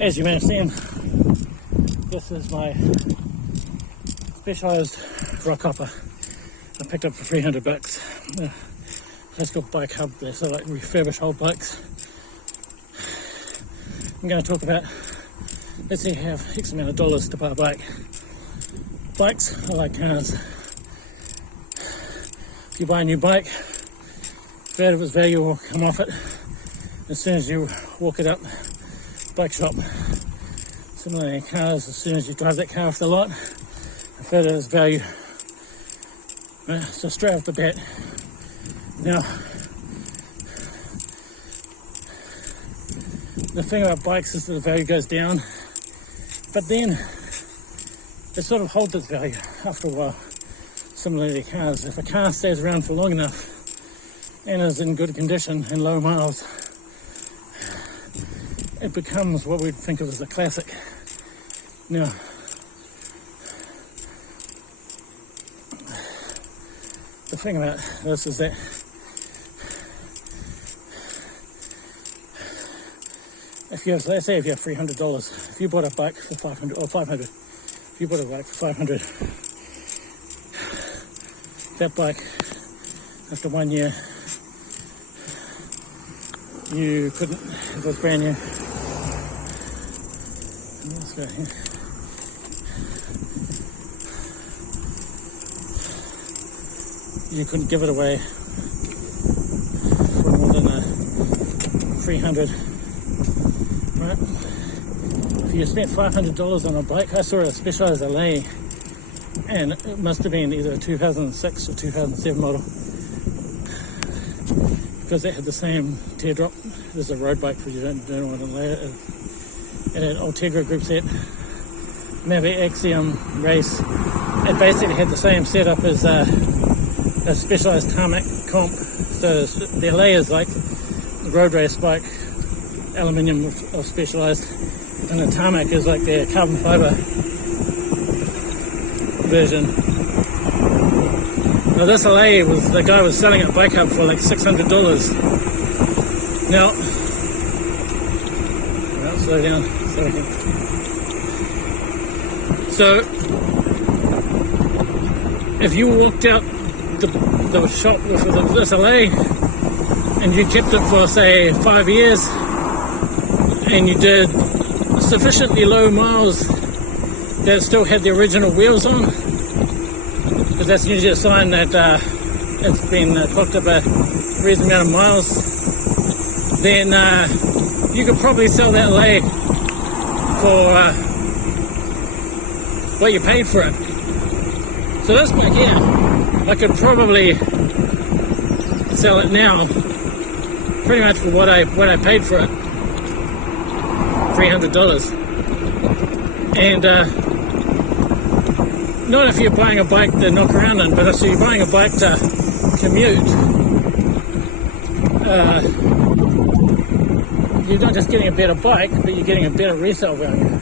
As you may have seen, this is my Specialized rock hopper I picked up for $300. A place called Bike Hub. They sort of like refurbish old bikes. I'm going to talk about, let's say you have X amount of dollars to buy a bike. Bikes are like cars. If you buy a new bike, a third of its value will come off it as soon as you walk it up bike shop. Similarly in cars, as soon as you drive that car off the lot, a third of its value. So straight off the bat. Now, the thing about bikes is that the value goes down, but then it sort of holds its value after a while. Similarly to cars, if a car stays around for long enough and is in good condition and low miles, it becomes what we'd think of as a classic. Now, the thing about this is that if you have, let's say if you have $300, if you bought a bike for $500 or $500, if you bought a bike for $500, that bike after 1 year you couldn't, it was brand new. Let's go here. You couldn't give it away for more than $300, right? If you spent $500 on a bike, I saw a Specialized LA, and it must have been either a 2006 or 2007 model, because it had the same teardrop. There's a road bike for you don't know what it had an Ultegra group set, Mavic Axiom race. It basically had the same setup as a Specialized tarmac comp. So the LA is like the road race bike, aluminium of Specialized, and the tarmac is like their carbon fiber version. Now this LA was, the guy was selling at Bike Hub for like $600. Now, slow down. So if you walked out the shop with this LA and you kept it for say 5 years and you did sufficiently low miles that it still had the original wheels on, because that's usually a sign that it's been clocked up a reasonable amount of miles, then you could probably sell that LA for what you paid for it. So this bike here, I could probably sell it now pretty much for what I paid for it, $300. And not if you're buying a bike to knock around in, but if you're buying a bike to commute, you're not just getting a better bike, but you're getting a better resale value.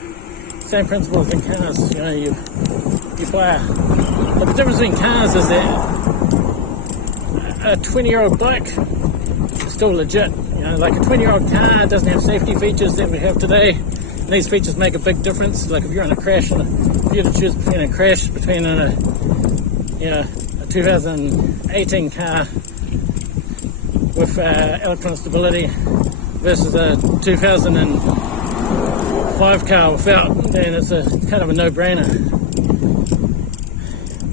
Same principles in cars. You know, you buy but the difference in cars is that a 20-year-old bike is still legit. You know, like a 20-year-old car doesn't have safety features that we have today. And these features make a big difference. Like if you're in a crash, if you had to choose between a crash between a 2018 car with electronic stability versus a 2005 car without, then it's a kind of a no-brainer.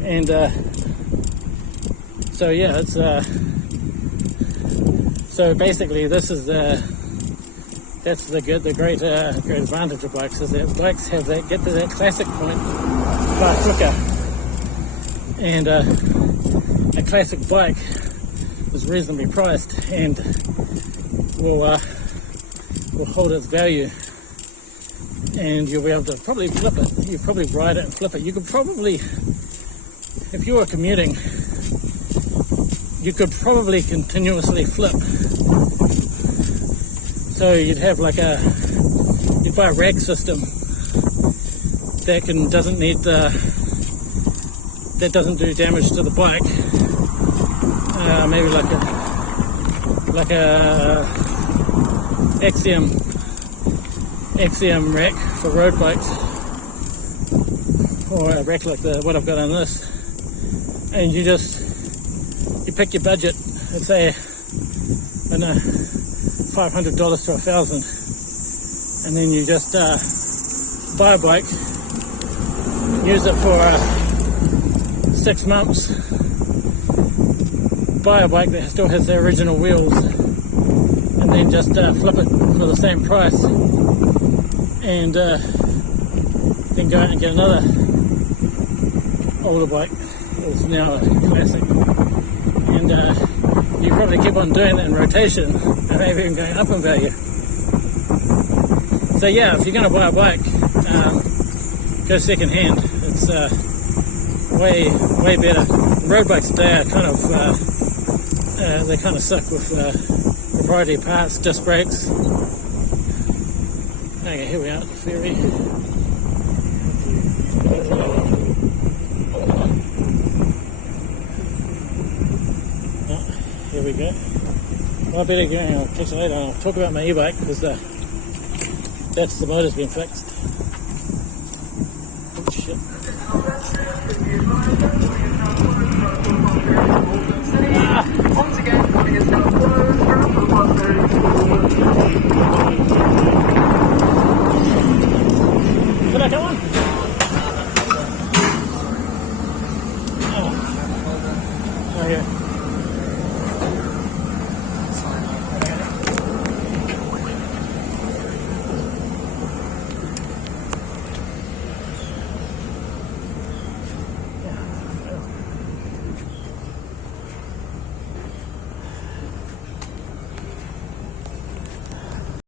And so yeah, it's so basically this is that's the great advantage of bikes, is that bikes have get to that classic point far quicker, and a classic bike is reasonably priced and will hold its value, and you'll be able to probably flip it. You probably ride it and flip it. You could probably, if you were commuting, you could probably continuously flip. So you'd have like you'd buy a rag system that doesn't do damage to the bike. Maybe like a Axiom Axiom rack for road bikes, or a rack like what I've got on this, and you pick your budget. Let's say, I don't know, $500 to $1,000, and then you just buy a bike, use it for 6 months, buy a bike that still has the original wheels, and then just flip it for the same price, and then go out and get another older bike that's now a classic, and you probably keep on doing that in rotation, and maybe even going up in value. So yeah, if you're going to buy a bike, go second hand. It's way better. Road bikes today are kind of they kind of suck with proprietary parts, disc brakes. Okay, here we are at the ferry. Oh, here we go. Well, I better go. I'll catch you later. I'll talk about my e-bike because that's the motor's been fixed. Oh shit. Once again, coming is now closed for